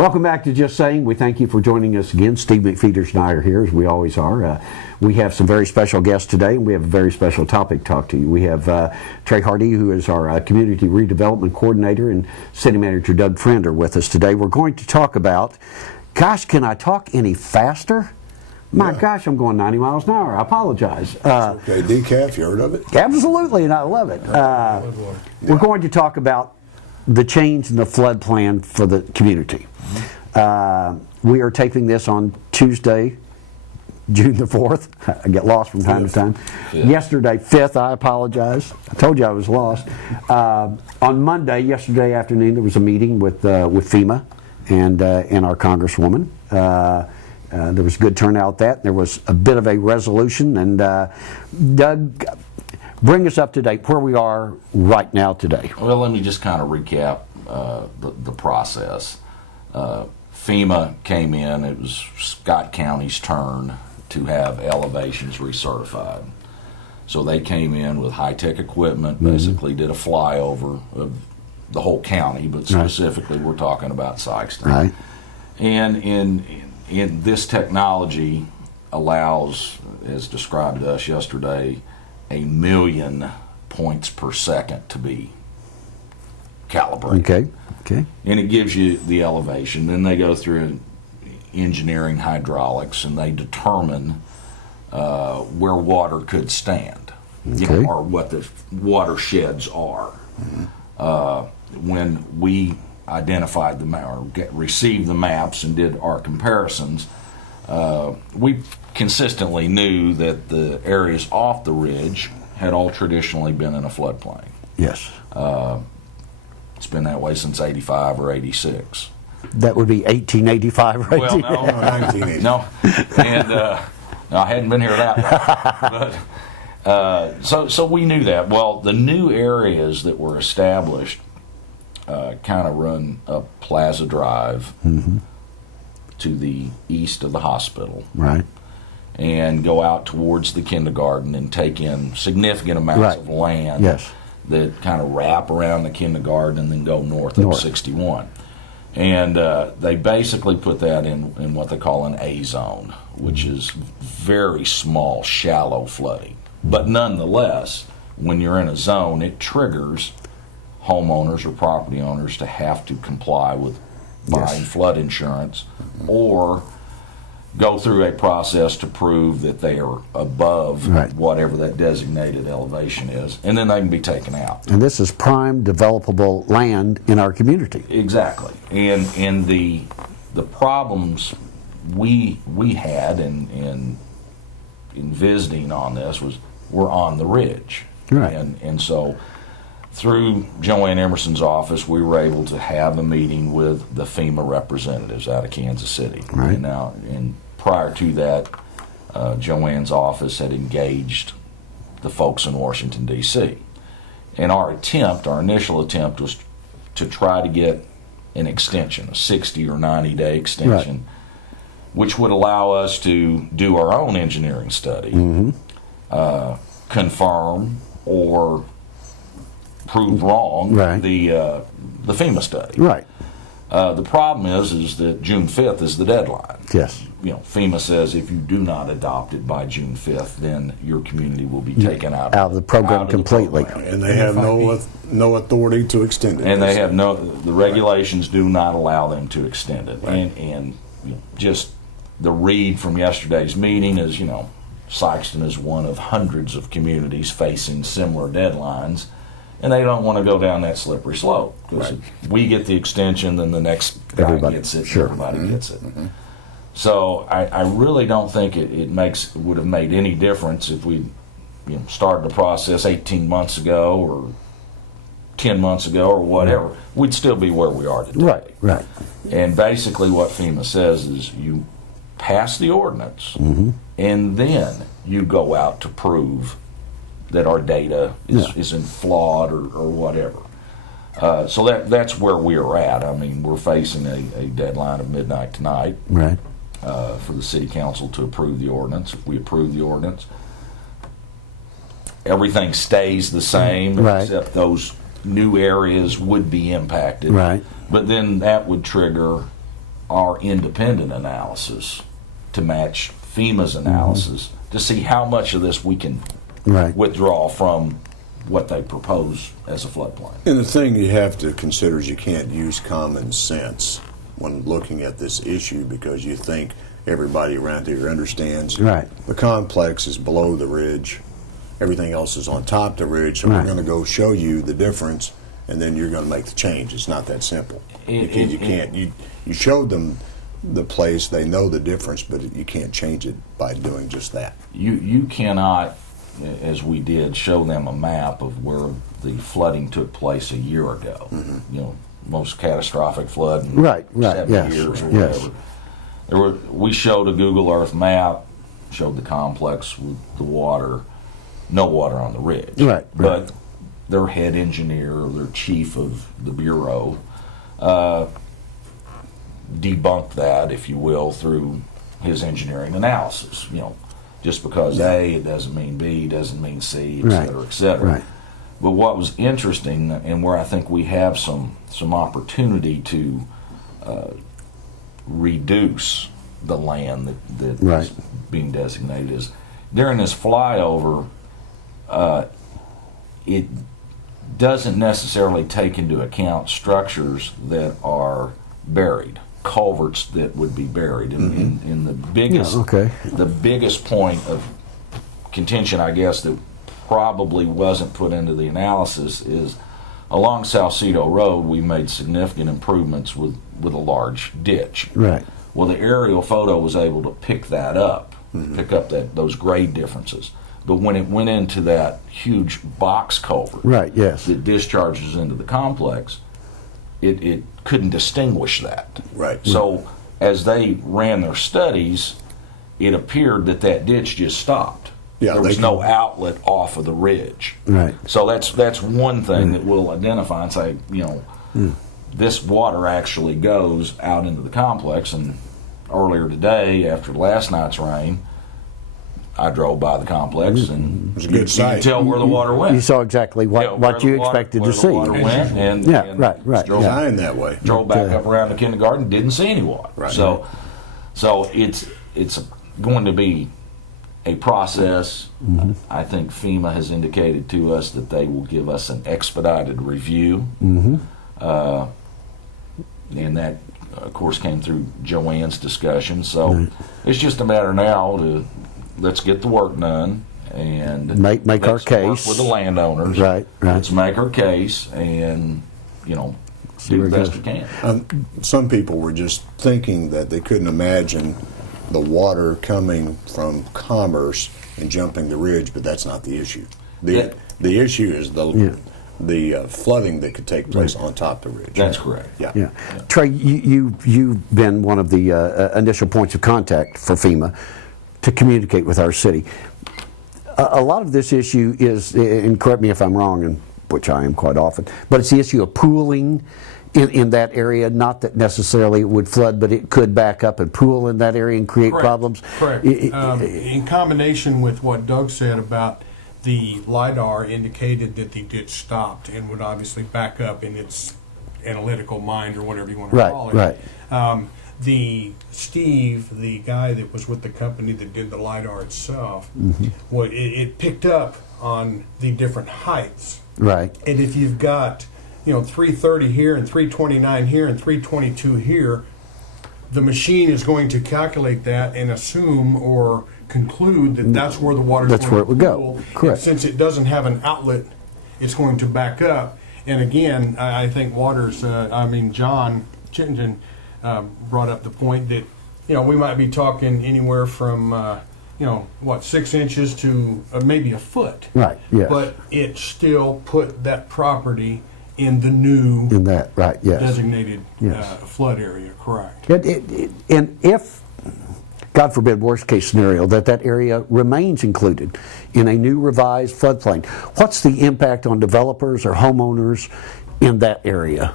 Welcome back to Just Saying. We thank you for joining us again. Steve McFeeters and I are here, as we always are. We have some very special guests today, and we have a very special topic to talk to you. We have Trey Hardy, who is our Community Redevelopment Coordinator, and City Manager Doug Friend are with us today. We're going to talk about, gosh, can I talk any faster? My gosh, I'm going 90 miles an hour. I apologize. Okay, decaf, you heard of it? Absolutely, and I love it. We're going to talk about the change in the flood plan for the community. We are taping this on Tuesday, June the 4th. I get lost from time to time. Yesterday, 5th, I apologize. I told you I was lost. On Monday, yesterday afternoon, there was a meeting with FEMA and our Congresswoman. There was good turnout that. There was a bit of a resolution. And Doug, bring us up to date where we are right now today. Well, let me just kind of recap the process. FEMA came in. It was Scott County's turn to have elevations recertified. So they came in with high-tech equipment, basically did a flyover of the whole county, but specifically we're talking about Sikeston. Right. And in this technology allows, as described to us yesterday, 1 million points per second to be calibrated. Okay. And it gives you the elevation. Then they go through engineering hydraulics and they determine where water could stand, or what the watersheds are. When we identified received the maps and did our comparisons, we consistently knew that the areas off the ridge had all traditionally been in a floodplain. Yes. It's been that way since 85 or 86. That would be 1885, right? Well, no, 1980. no. And no, I hadn't been here that long. But, so we knew that. Well, the new areas that were established kind of run up Plaza Drive to the east of the hospital. Right. And go out towards the kindergarten and take in significant amounts of land that kind of wrap around the kindergarten and then go north of 61. And they basically put that in what they call an A zone, which is very small, shallow flooding. But nonetheless, when you're in a zone, it triggers homeowners or property owners to have to comply with buying flood insurance or go through a process to prove that they are above whatever that designated elevation is, and then they can be taken out. And this is prime developable land in our community. Exactly. And the problems we had in visiting on this was we're on the ridge. Right. And so through Joanne Emerson's office, we were able to have a meeting with the FEMA representatives out of Kansas City. Right. And prior to that, Joanne's office had engaged the folks in Washington, D.C. And our initial attempt was to try to get an extension, a 60 or 90-day extension, which would allow us to do our own engineering study, confirm or prove wrong the FEMA study. Right. The problem is that June 5th is the deadline. Yes. FEMA says if you do not adopt it by June 5th, then your community will be taken out of the program completely. And they have no authority to extend it. And they have the regulations do not allow them to extend it. And just the read from yesterday's meeting is, Sikeston is one of hundreds of communities facing similar deadlines. And they don't want to go down that slippery slope. Because if we get the extension, then the next guy gets it, everybody gets it. So I really don't think it would have made any difference if we started the process 18 months ago or 10 months ago or whatever. We'd still be where we are today. Right. And basically what FEMA says is you pass the ordinance and then you go out to prove that our data isn't flawed or whatever. So that's where we're at. I mean, we're facing a deadline of midnight tonight for the city council to approve the ordinance. If we approve the ordinance, everything stays the same except those new areas would be impacted. Right. But then that would trigger our independent analysis to match FEMA's analysis to see how much of this we can withdraw from what they propose as a floodplain. And the thing you have to consider is you can't use common sense when looking at this issue, because you think everybody around here understands the complex is below the ridge, everything else is on top of the ridge, so we're going to go show you the difference, and then you're going to make the change. It's not that simple. You can't. You showed them the place, they know the difference, but you can't change it by doing just that. You cannot, as we did, show them a map of where the flooding took place a year ago. You know, most catastrophic flood in 70 years or whatever. We showed a Google Earth map, showed the complex with the water, no water on the ridge. But their head engineer, or their chief of the bureau, debunked that, if you will, through his engineering analysis. You know, just because A, it doesn't mean B, doesn't mean C, et cetera, et cetera. But what was interesting, and where I think we have some opportunity to reduce the land that is being designated, is during this flyover, it doesn't necessarily take into account structures that are buried, culverts that would be buried. And the biggest the biggest point of contention, I guess, that probably wasn't put into the analysis is along Salcedo Road we made significant improvements with a large ditch. Well, the aerial photo was able to pick that up, pick up those grade differences. But when it went into that huge box culvert that discharges into the complex, it couldn't distinguish that. So as they ran their studies, it appeared that ditch just stopped. There was no outlet off of the ridge. So that's one thing that we'll identify and say, you know, this water actually goes out into the complex. And earlier today, after last night's rain, I drove by the complex, and it was a good sight. You could tell where the water went. You saw exactly what you expected to see. Where the water went, and Designed that way. Drove back up around the kindergarten, didn't see any water. So it's going to be a process. I think FEMA has indicated to us that they will give us an expedited review, and that, of course, came through Joanne's discussion. So it's just a matter now to let's get the work done and make our case work with the landowners. Let's make our case and, you know, do the best we can. Some people were just thinking that they couldn't imagine the water coming from Commerce and jumping the ridge, but that's not the issue. The issue is the flooding that could take place on top of the ridge. That's correct. Trey, you've been one of the initial points of contact for FEMA to communicate with our city. A lot of this issue is, and correct me if I'm wrong, and which I am quite often, but it's the issue of pooling in that area. Not that necessarily it would flood, but it could back up and pool in that area and create problems. In combination with what Doug said about the LIDAR indicated that the ditch stopped and would obviously back up in its analytical mind, or whatever you want to call it. Steve, the guy that was with the company that did the LIDAR itself, it picked up on the different heights. And if you've got, 330 here and 329 here and 322 here, the machine is going to calculate that and assume or conclude that that's where the water is going to where it would go. Correct. And since it doesn't have an outlet, it's going to back up. And again, I think John Chittenden brought up the point that, we might be talking anywhere from, 6 inches to maybe a foot. But it still put that property in the new designated flood area, correct. And if, God forbid, worst case scenario, that area remains included in a new revised floodplain, what's the impact on developers or homeowners in that area?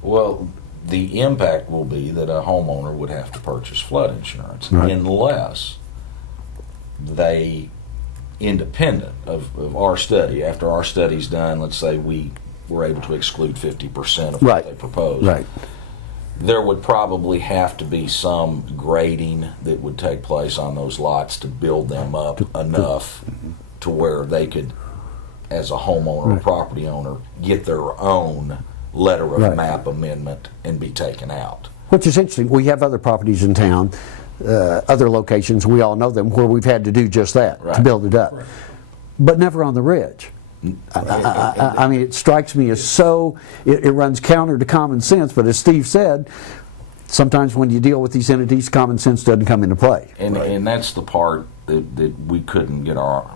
Well, the impact will be that a homeowner would have to purchase flood insurance unless they, independent of our study, after our study's done, let's say we were able to exclude 50% of what they proposed. there would probably have to be some grading that would take place on those lots to build them up enough to where they could, as a homeowner or property owner, get their own letter of map amendment and be taken out. Which is interesting. We have other properties in town, other locations, we all know them, where we've had to do just that, to build it up. But never on the ridge. I mean, it strikes me as it runs counter to common sense, but as Steve said, sometimes when you deal with these entities, common sense doesn't come into play. And that's the part that we couldn't get our,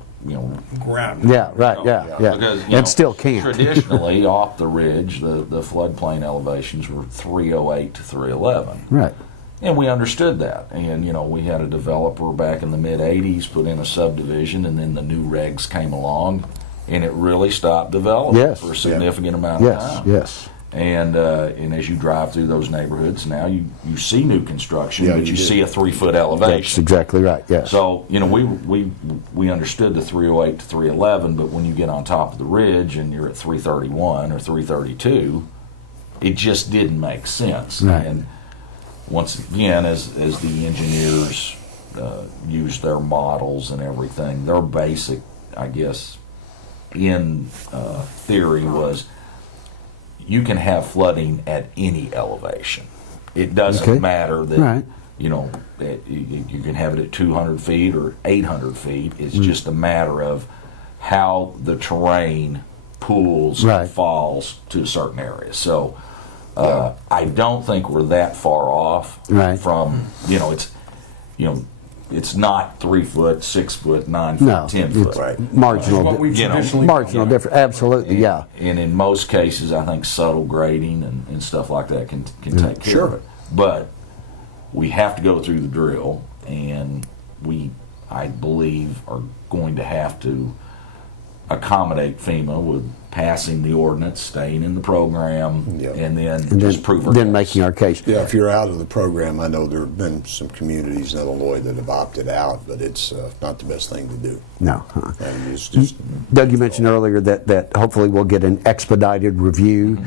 ground. Yeah, right, yeah. Because, And still can't. Traditionally, off the ridge, the floodplain elevations were 308 to 311. Right. And we understood that. And, we had a developer back in the mid-'80s put in a subdivision, and then the new regs came along, and it really stopped development for a significant amount of time. Yes. And as you drive through those neighborhoods now, you see new construction, but you do. see a 3-foot elevation. That's exactly right, yes. So, we understood the 308 to 311, but when you get on top of the ridge and you're at 331 or 332, it just didn't make sense. Right. And once again, as the engineers use their models and everything, their basic, I guess, in theory was you can have flooding at any elevation. It doesn't matter that, that you can have it at 200 feet or 800 feet. It's just a matter of how the terrain pools and falls to a certain area. So I don't think we're that far off from, it's not 3 foot, 6 foot, 9 foot, 10 foot. Right. Marginal, What we've traditionally marginal difference. Absolutely, yeah. And in most cases, I think subtle grading and stuff like that can take care of it. But we have to go through the drill, and I believe, are going to have to accommodate FEMA with passing the ordinance, staying in the program, and then just prove our Then case. making our case. Yeah, if you're out of the program, I know there have been some communities in Illinois that have opted out, but it's not the best thing to do. No. And it's just, Doug, you mentioned earlier that hopefully we'll get an expedited review.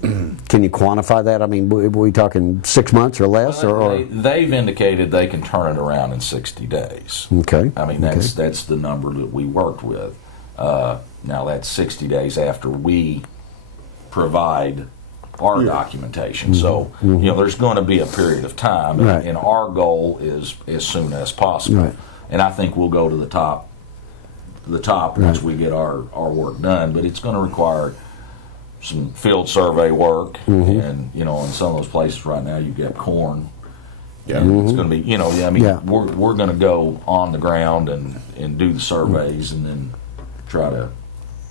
Can you quantify that? I mean, are we talking 6 months or less? Or They've indicated they can turn it around in 60 days. Okay. I mean, that's the number that we worked with. Now, that's 60 days after we provide our documentation. So, there's going to be a period of time, and our goal is as soon as possible. Right. And I think we'll go to the top once we get our work done, but it's going to require some field survey work, and, in some of those places right now, you've got corn. Yeah, it's going to be, we're going to go on the ground and do the surveys and then try to.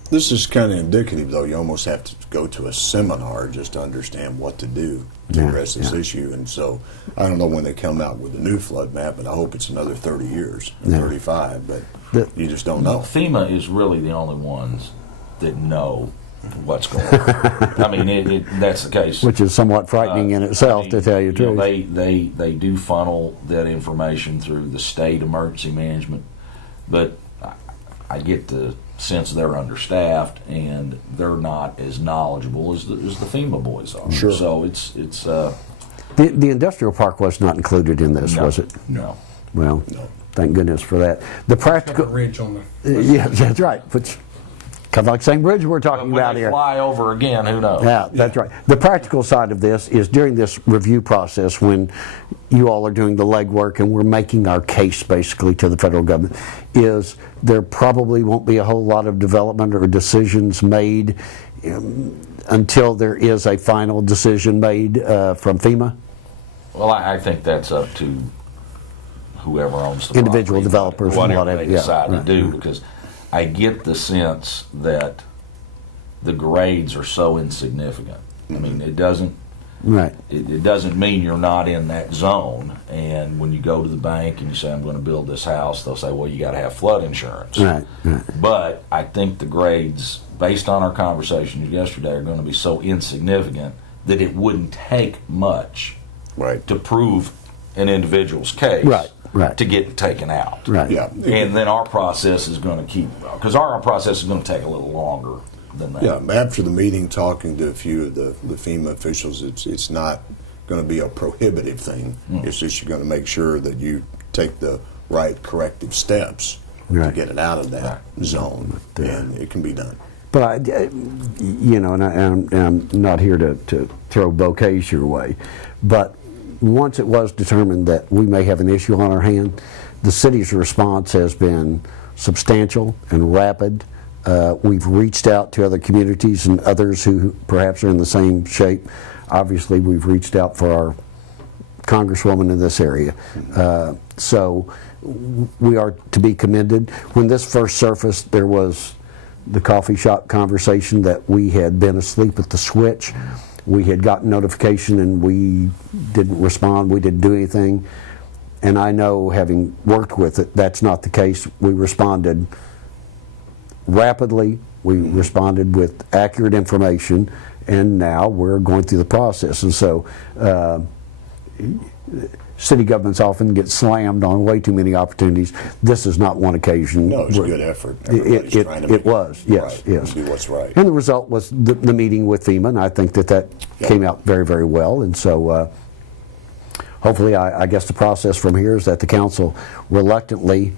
this is kind of indicative, though. You almost have to go to a seminar just to understand what to do to address this issue. And so I don't know when they come out with a new flood map, but I hope it's another 30 years, 35, but you just don't know. FEMA is really the only ones that know what's going on. I mean, that's the case. which is somewhat frightening in itself, to tell you the truth. They do funnel that information through the state emergency management, but I get the sense they're understaffed and they're not as knowledgeable as the FEMA boys are. Sure. So it's The industrial park was not included in this, was it? No. Well, thank goodness for that. The practical, Ridge on the. yeah, that's right. Which kind of like the same bridge we're talking When about they here. fly over again, who knows? Yeah, that's right. The practical side of this is during this review process, when you all are doing the legwork and we're making our case basically to the federal government, is there probably won't be a whole lot of development or decisions made until there is a final decision made from FEMA? Well, I think that's up to whoever owns the Individual property, developers and whatever whatever, they yeah, decide right. to do, because I get the sense that the grades are so insignificant. I mean, it doesn't Right. it doesn't mean you're not in that zone. And when you go to the bank and you say, I'm going to build this house, they'll say, well, you got to have flood insurance. Right. But I think the grades, based on our conversations yesterday, are going to be so insignificant that it wouldn't take much to prove an individual's case Right. to get it taken out. Right. Yeah. And then our process is going to keep, because our process is going to take a little longer than that. Yeah, after the meeting, talking to a few of the FEMA officials, it's not going to be a prohibitive thing. It's just you're going to make sure that you take the right corrective steps to get it out of that zone, and it can be done. But you know, and I'm not here to throw bouquets your way, but once it was determined that we may have an issue on our hand, the city's response has been substantial and rapid. We've reached out to other communities and others who perhaps are in the same shape. Obviously, we've reached out for our congresswoman in this area. So we are to be commended. When this first surfaced, there was the coffee shop conversation that we had been asleep at the switch. We had gotten notification and we didn't respond, we didn't do anything. And I know, having worked with it, that's not the case. We responded rapidly, we responded with accurate information, and now we're going through the process. And so city governments often get slammed on way too many opportunities. This is not one occasion. No, it's a good effort. Everybody's trying to make it was, yes, right, yes. do what's right. And the result was the meeting with FEMA, and I think that came out very, very well. And so hopefully, I guess the process from here is that the council reluctantly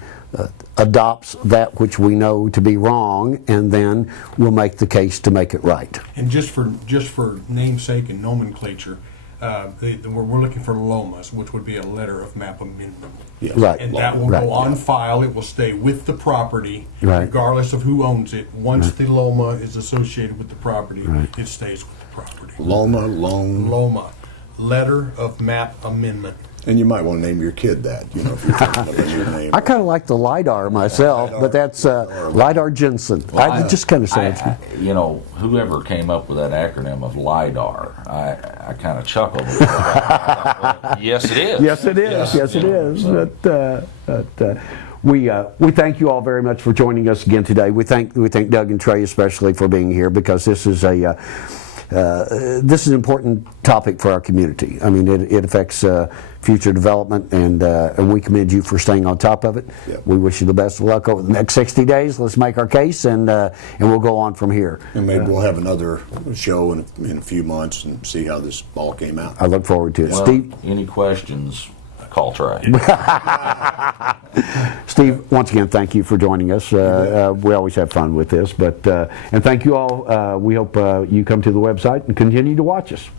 adopts that which we know to be wrong, and then we'll make the case to make it right. And just for namesake and nomenclature, we're looking for LOMAs, which would be a letter of map amendment. Yes. Right. And that will go on file. It will stay with the property, regardless of who owns it. Once the LOMA is associated with the property, it stays with the property. LOMA, letter of map amendment. and you might want to name your kid that. You know, if you're thinking of a new name. I kind of like the LIDAR myself, but that's LIDAR Jensen. Well, It just kind of sounds. you know, whoever came up with that acronym of LIDAR, I kind of chuckled. Yes, it is. Yes, it is. Yes, it is. But we thank you all very much for joining us again today. We thank Doug and Trey especially for being here, because this is an important topic for our community. I mean, it affects future development, and we commend you for staying on top of it. Yep. We wish you the best of luck over the next 60 days. Let's make our case, and we'll go on from here. And maybe we'll have another show in a few months and see how this all came out. I look forward to it. Well, Steve? any questions, call Trey. Steve, once again, thank you for joining us. We always have fun with this, and thank you all. We hope you come to the website and continue to watch us.